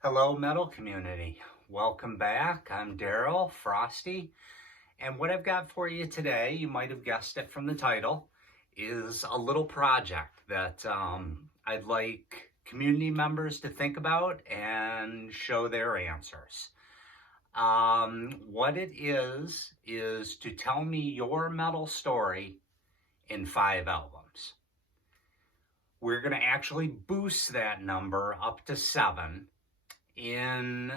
Hello, metal community. Welcome back. I'm Daryl Frosty, and what I've got for you today, you might have guessed it from the title, is a little project that I'd like community members to think about and show their answers. What it is to tell me your metal story in 5 albums. We're going to actually boost that number up to 7 in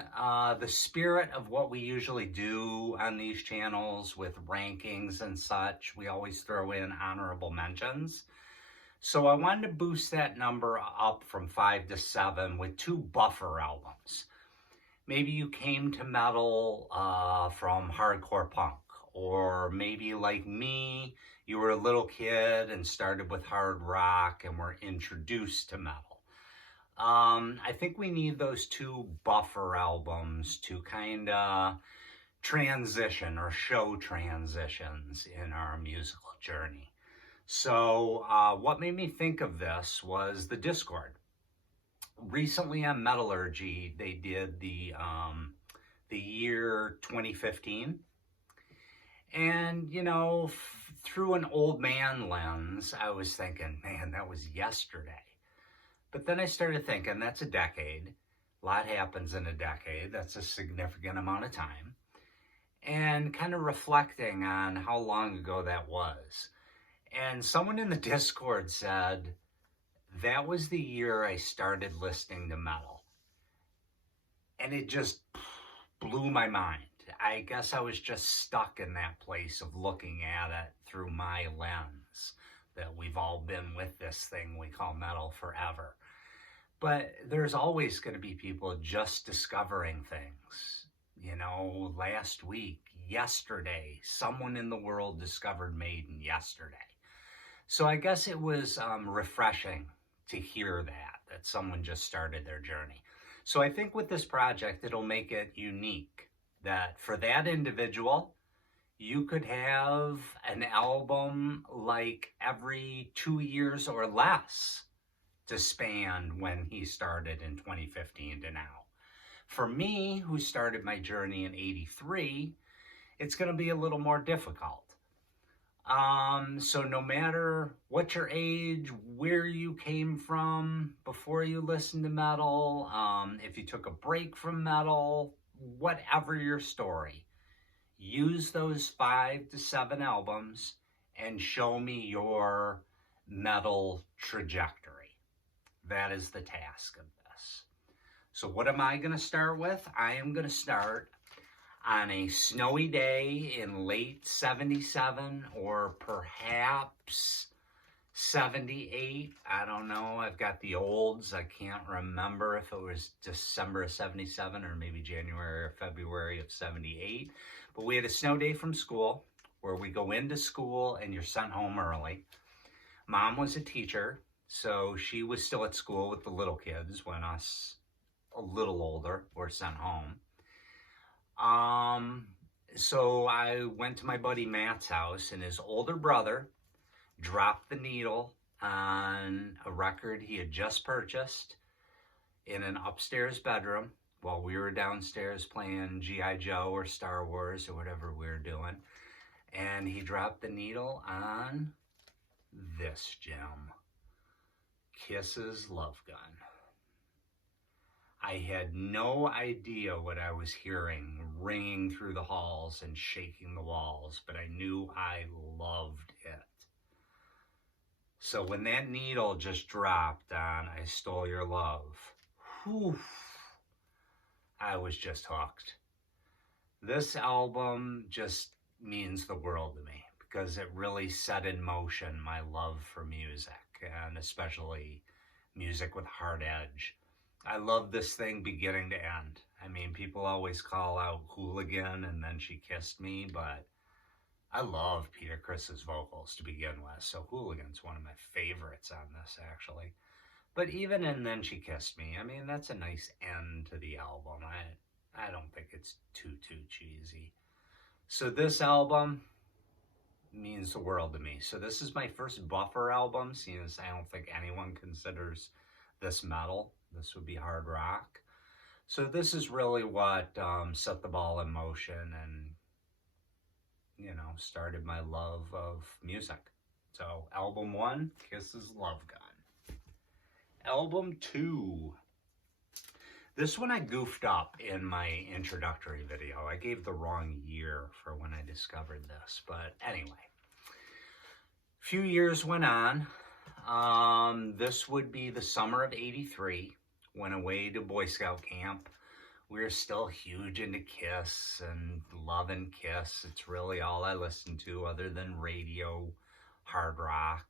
the spirit of what we usually do on these channels with rankings and such. We always throw in honorable mentions. So I wanted to boost that number up from 5 to 7 with 2 buffer albums. Maybe you came to metal from hardcore punk, or maybe like me, you were a little kid and started with hard rock and were introduced to metal. I think we need those 2 buffer albums to kind of transition or show transitions in our musical journey. So what made me think of this was the Discord. Recently on Metallurgy, they did the year 2015. And, through an old man lens, I was thinking, man, that was yesterday. But then I started thinking, that's a decade. A lot happens in a decade. That's a significant amount of time. And kind of reflecting on how long ago that was. And someone in the Discord said, that was the year I started listening to metal. And it just blew my mind. I guess I was just stuck in that place of looking at it through my lens, that we've all been with this thing we call metal forever. But there's always going to be people just discovering things. Last week, yesterday, someone in the world discovered Maiden yesterday. So I guess it was refreshing to hear that someone just started their journey. So I think with this project, it'll make it unique, that for that individual, you could have an album like every 2 years or less to span when he started in 2015 to now. For me, who started my journey in 83, it's going to be a little more difficult. So no matter what your age, where you came from before you listened to metal, if you took a break from metal, whatever your story, use those 5 to 7 albums and show me your metal trajectory. That is the task of this. So what am I going to start with? I am going to start on a snowy day in late 77 or perhaps 78. I don't know. I've got the olds. I can't remember if it was December of 77 or maybe January or February of 78. But we had a snow day from school where we go into school and you're sent home early. Mom was a teacher, so she was still at school with the little kids when us, a little older, were sent home. So I went to my buddy Matt's house, and his older brother dropped the needle on a record he had just purchased in an upstairs bedroom while we were downstairs playing G.I. Joe or Star Wars or whatever we were doing. And he dropped the needle on this gem, Kiss's Love Gun. I had no idea what I was hearing ringing through the halls and shaking the walls, but I knew I loved it. So when that needle just dropped on I Stole Your Love, whew, I was just hooked. This album just means the world to me because it really set in motion my love for music, and especially music with hard edge. I love this thing beginning to end. I mean, people always call out Hooligan and Then She Kissed Me, but I love Peter Criss's vocals to begin with. So Hooligan's one of my favorites on this, actually. But even in Then She Kissed Me, I mean, that's a nice end to the album. I don't think it's too cheesy. So this album means the world to me. So this is my first buffer album, seeing as I don't think anyone considers this metal. This would be hard rock. So this is really what set the ball in motion and, started my love of music. So album 1, Kiss's Love Gun. Album 2. This one I goofed up in my introductory video. I gave the wrong year for when I discovered this. But anyway, a few years went on. This would be the summer of '83. Went away to Boy Scout camp. We were still huge into Kiss and loving Kiss. It's really all I listened to other than radio, hard rock.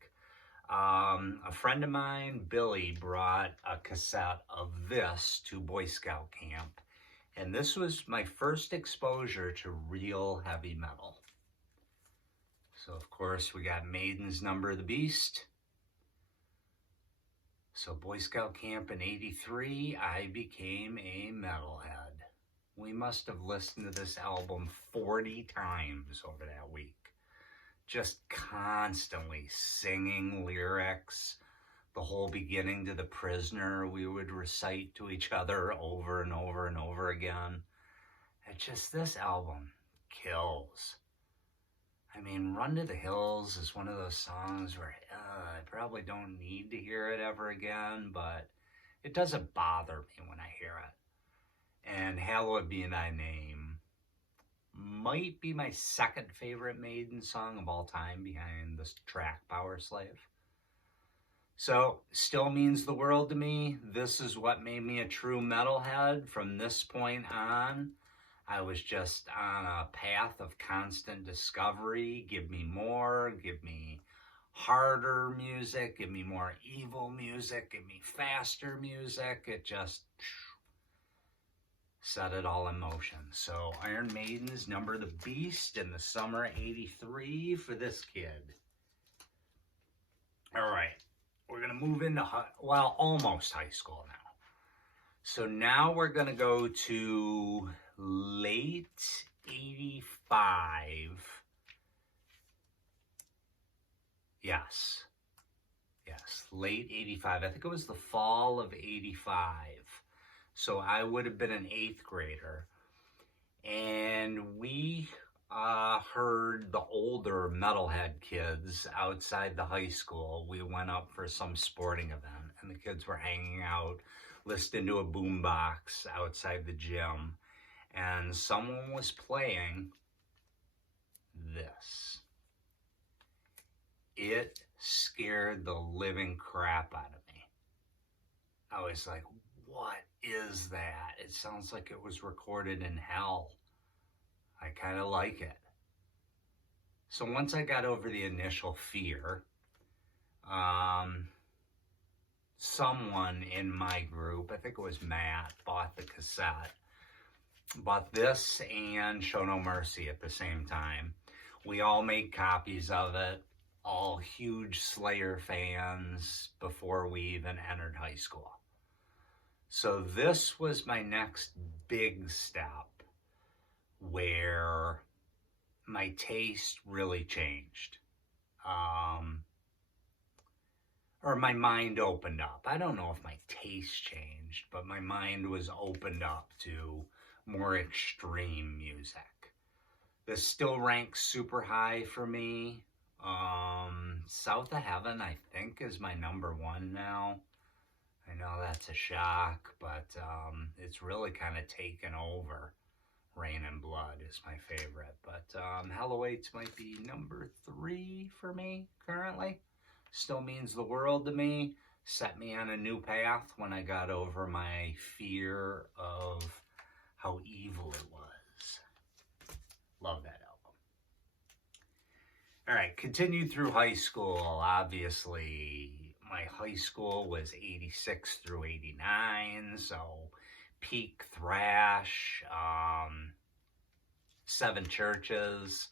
A friend of mine, Billy, brought a cassette of this to Boy Scout camp. And this was my first exposure to real heavy metal. So, of course, we got Maiden's Number of the Beast. So, Boy Scout camp in '83, I became a metalhead. We must have listened to this album 40 times over that week. Just constantly singing lyrics. The whole beginning to The Prisoner we would recite to each other over and over and over again. It's just, this album kills. I mean, Run to the Hills is one of those songs where I probably don't need to hear it ever again, but it doesn't bother me when I hear it. And Hallowed Be Thy Name might be my second favorite Maiden song of all time behind this track, Power Slave. So, still means the world to me. This is what made me a true metalhead. From this point on, I was just on a path of constant discovery. Give me more, give me harder music, give me more evil music, give me faster music. It just set it all in motion. So Iron Maiden's Number of the Beast in the summer '83 for this kid. All right, we're going to move into, almost high school now. So now we're going to go to late '85. Yes, late '85. I think it was the fall of '85. So I would have been an 8th grader. And we heard the older metalhead kids outside the high school. We went up for some sporting event, and the kids were hanging out, listening to a boombox outside the gym. And someone was playing this. It scared the living crap out of me. I was like, what is that? It sounds like it was recorded in hell. I kind of like it. So once I got over the initial fear, someone in my group, I think it was Matt, bought the cassette. Bought this and Show No Mercy at the same time. We all made copies of it, all huge Slayer fans before we even entered high school. So this was my next big step where my taste really changed. Or my mind opened up. I don't know if my taste changed, but my mind was opened up to more extreme music. This still ranks super high for me. South of Heaven, I think, is my number 1 now. I know that's a shock, but it's really kind of taken over. Rain and Blood is my favorite, but Hell Awaits might be number 3 for me currently. Still means the world to me. Set me on a new path when I got over my fear of how evil it was. Love that album. All right, continued through high school, obviously. My high school was '86 through '89, so peak thrash, 7 Churches.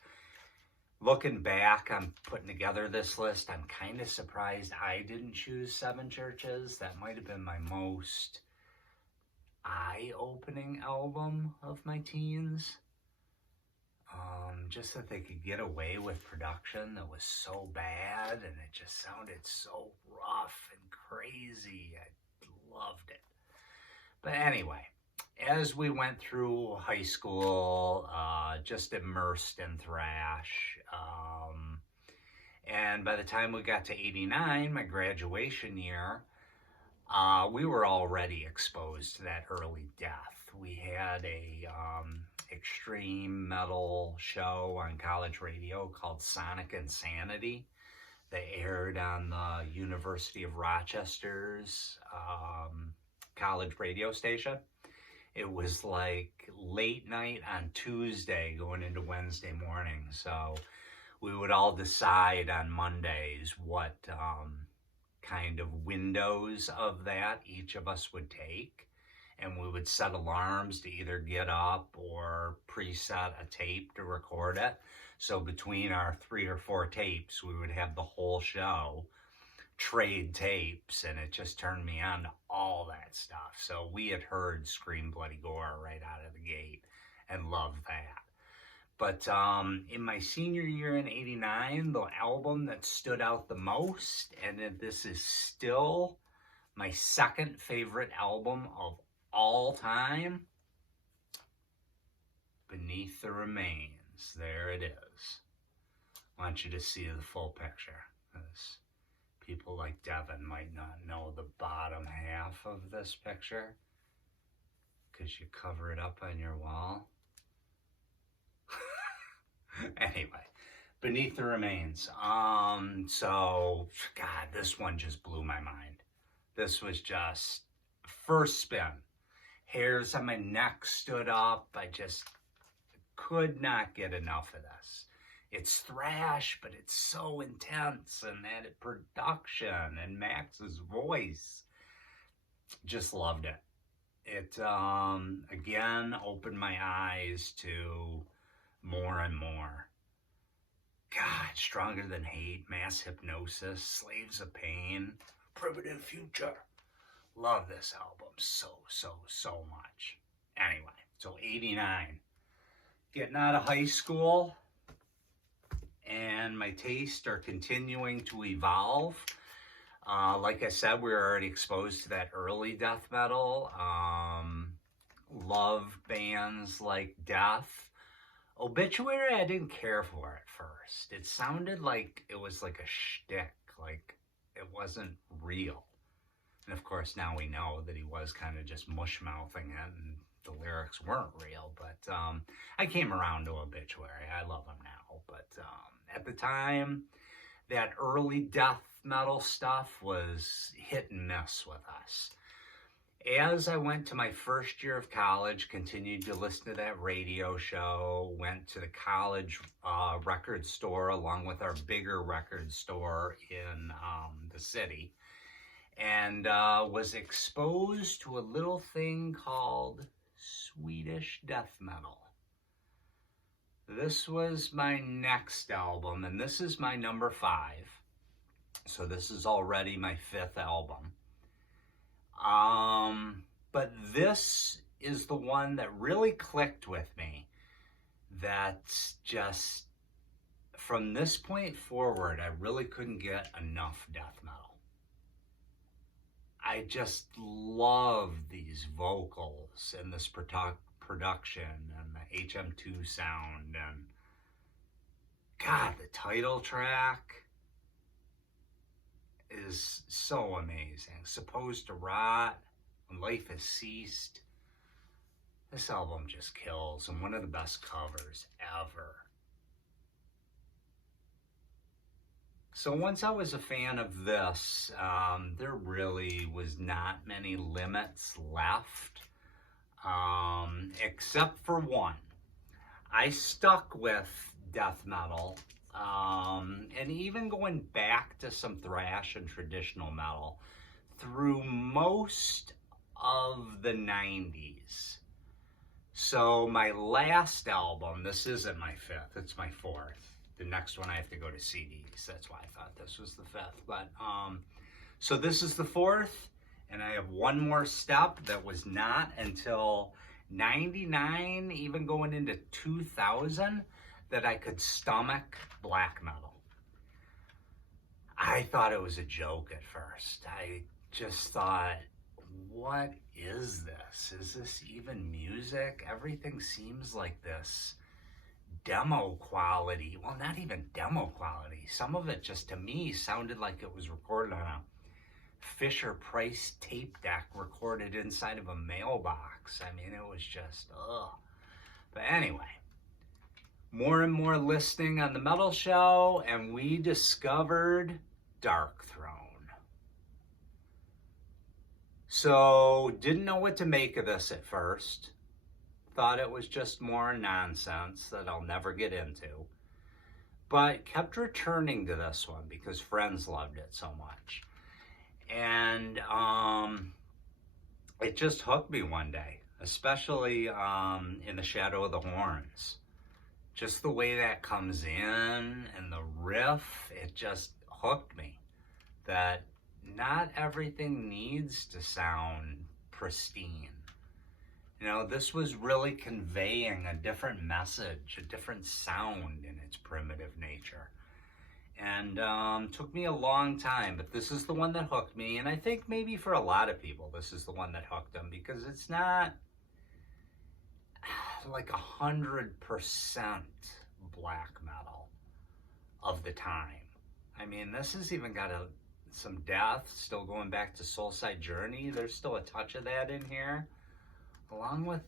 Looking back, I'm putting together this list. I'm kind of surprised I didn't choose 7 Churches. That might have been my most eye-opening album of my teens. Just that they could get away with production that was so bad, and it just sounded so rough and crazy. I loved it. But anyway, as we went through high school, just immersed in thrash. And by the time we got to 89, my graduation year, we were already exposed to that early death. We had a extreme metal show on college radio called Sonic Insanity. They aired on the University of Rochester's college radio station. It was like late night on Tuesday going into Wednesday morning. So we would all decide on Mondays what kind of windows of that each of us would take. And we would set alarms to either get up or preset a tape to record it. So between our 3 or 4 tapes, we would have the whole show, trade tapes, and it just turned me on to all that stuff. So we had heard Scream Bloody Gore right out of the gate and loved that. But in my senior year in 89, the album that stood out the most, and this is still my second favorite album of all time, Beneath the Remains. There it is. I want you to see the full picture, because people like Devin might not know the bottom half of this picture because you cover it up on your wall. Anyway, Beneath the Remains. So, God, this one just blew my mind. This was just first spin. Hairs on my neck stood up. I just could not get enough of this. It's thrash, but it's so intense, and that production and Max's voice. Just loved it. It, again, opened my eyes to more and more. God, Stronger Than Hate, Mass Hypnosis, Slaves of Pain, Primitive Future. Love this album so much. Anyway, so 89. Getting out of high school, and my tastes are continuing to evolve. Like I said, we were already exposed to that early death metal. Love bands like Death. Obituary, I didn't care for at first. It sounded like it was like a shtick, like it wasn't real. And of course, now we know that he was kind of just mush-mouthing it, and the lyrics weren't real. But I came around to Obituary. I love him now. But at the time, that early death metal stuff was hit and miss with us. As I went to my first year of college, continued to listen to that radio show, went to the college record store along with our bigger record store in the city, and was exposed to a little thing called Swedish death metal. This was my next album, and this is my number 5. So this is already my 5th album. But this is the one that really clicked with me. That's just, from this point forward, I really couldn't get enough death metal. I just love these vocals and this production and the HM2 sound, and God, the title track is so amazing. Supposed to Rot, When Life Has Ceased. This album just kills, and one of the best covers ever. So once I was a fan of this, there really was not many limits left, except for one. I stuck with death metal, and even going back to some thrash and traditional metal through most of the 90s. So my last album, this isn't my 5th, it's my 4th. The next one I have to go to CDs. That's why I thought this was the 5th. But so this is the 4th, and I have one more step that was not until 99, even going into 2000, that I could stomach black metal. I thought it was a joke at first. I just thought, what is this? Is this even music? Everything seems like this demo quality. Well, not even demo quality. Some of it just to me sounded like it was recorded on a Fisher Price tape deck recorded inside of a mailbox. I mean, it was just, ugh. But anyway, more and more listening on the Metal Show, and we discovered Darkthrone. So, didn't know what to make of this at first. Thought it was just more nonsense that I'll never get into. But kept returning to this one because friends loved it so much. And it just hooked me one day, especially in the Shadow of the Horns. Just the way that comes in and the riff, it just hooked me. That not everything needs to sound pristine. You know, this was really conveying a different message, a different sound in its primitive nature. And took me a long time, but this is the one that hooked me. And I think maybe for a lot of people, this is the one that hooked them because it's not like 100% black metal of the time. I mean, this has even got some death, still going back to Soulside Journey. There's still a touch of that in here, along with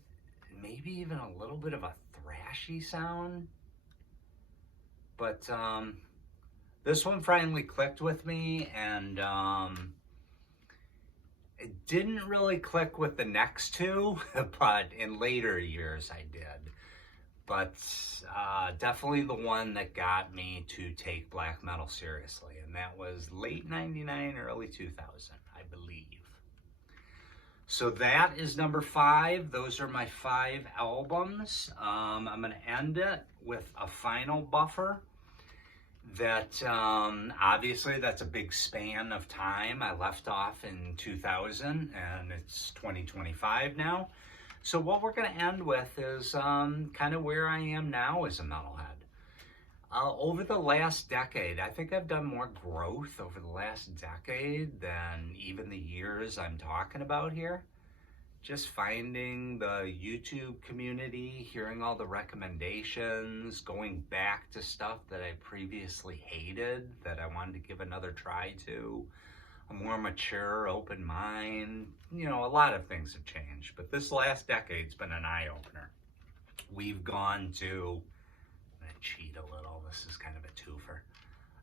maybe even a little bit of a thrashy sound. But this one finally clicked with me, and it didn't really click with the next two, but in later years I did. But definitely the one that got me to take black metal seriously, and that was late 99, early 2000, I believe. So that is number 5. Those are my 5 albums. I'm going to end it with a final buffer. That obviously that's a big span of time. I left off in 2000 and it's 2025 now. So what we're going to end with is kind of where I am now as a metalhead. Over the last decade, I think I've done more growth over the last decade than even the years I'm talking about here. Just finding the YouTube community, hearing all the recommendations, going back to stuff that I previously hated, that I wanted to give another try to, a more mature, open mind. You know, a lot of things have changed, but this last decade's been an eye-opener. We've gone to, I'm gonna cheat a little, this is kind of a twofer.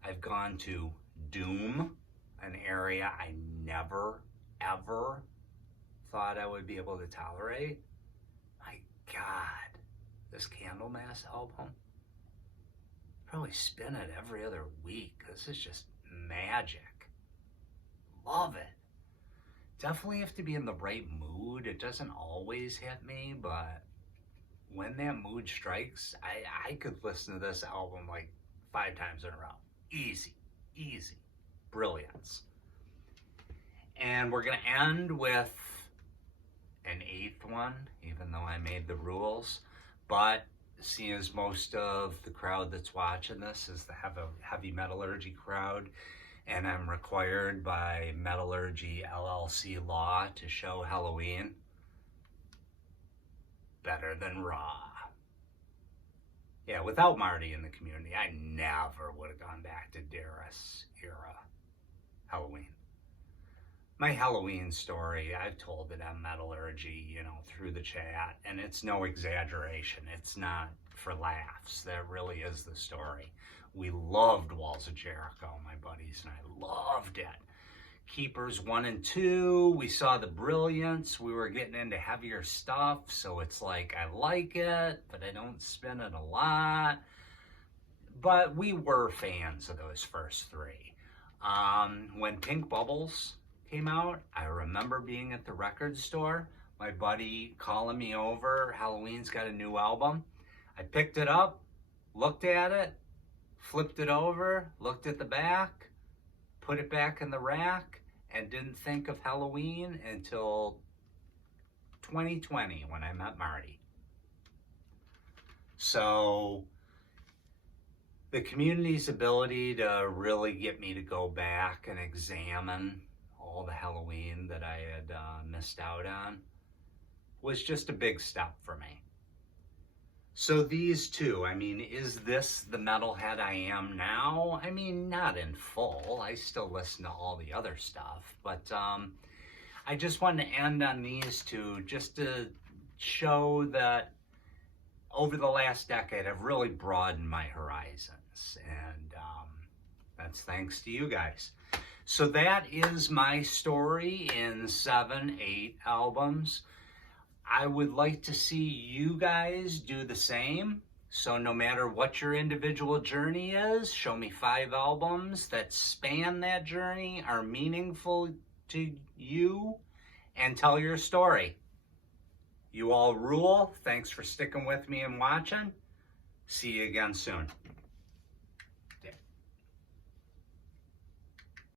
I've gone to Doom, an area I never, ever thought I would be able to tolerate. My God, this Candlemass album, probably spin it every other week. This is just magic. Love it. Definitely have to be in the right mood. It doesn't always hit me, but when that mood strikes, I could listen to this album like 5 times in a row. Easy, easy. Brilliance. And we're gonna end with an 8th one, even though I made the rules. But seeing as most of the crowd that's watching this is the heavy metallurgy crowd, and I'm required by Metallurgy LLC law to show Halloween, Better Than Raw. Yeah, without Marty in the community, I never would have gone back to Darius era Halloween. My Halloween story, I've told it on Metallurgy, you know, through the chat, and it's no exaggeration. It's not for laughs. That really is the story. We loved Walls of Jericho, my buddies and I loved it. Keepers 1 and 2, we saw the brilliance. We were getting into heavier stuff, so it's like, I like it, but I don't spin it a lot. But we were fans of those first 3. When Pink Bubbles came out, I remember being at the record store, my buddy calling me over, Halloween's got a new album. I picked it up, looked at it, flipped it over, looked at the back, put it back in the rack, and didn't think of Halloween until 2020 when I met Marty. So the community's ability to really get me to go back and examine all the Halloween that I had missed out on was just a big step for me. So these two, I mean, is this the metalhead I am now? I mean, not in full. I still listen to all the other stuff, but I just wanted to end on these two just to show that over the last decade, I've really broadened my horizons, and that's thanks to you guys. So that is my story in 7, 8 albums. I would like to see you guys do the same. So no matter what your individual journey is, show me 5 albums that span that journey, are meaningful to you, and tell your story. You all rule. Thanks for sticking with me and watching. See you again soon.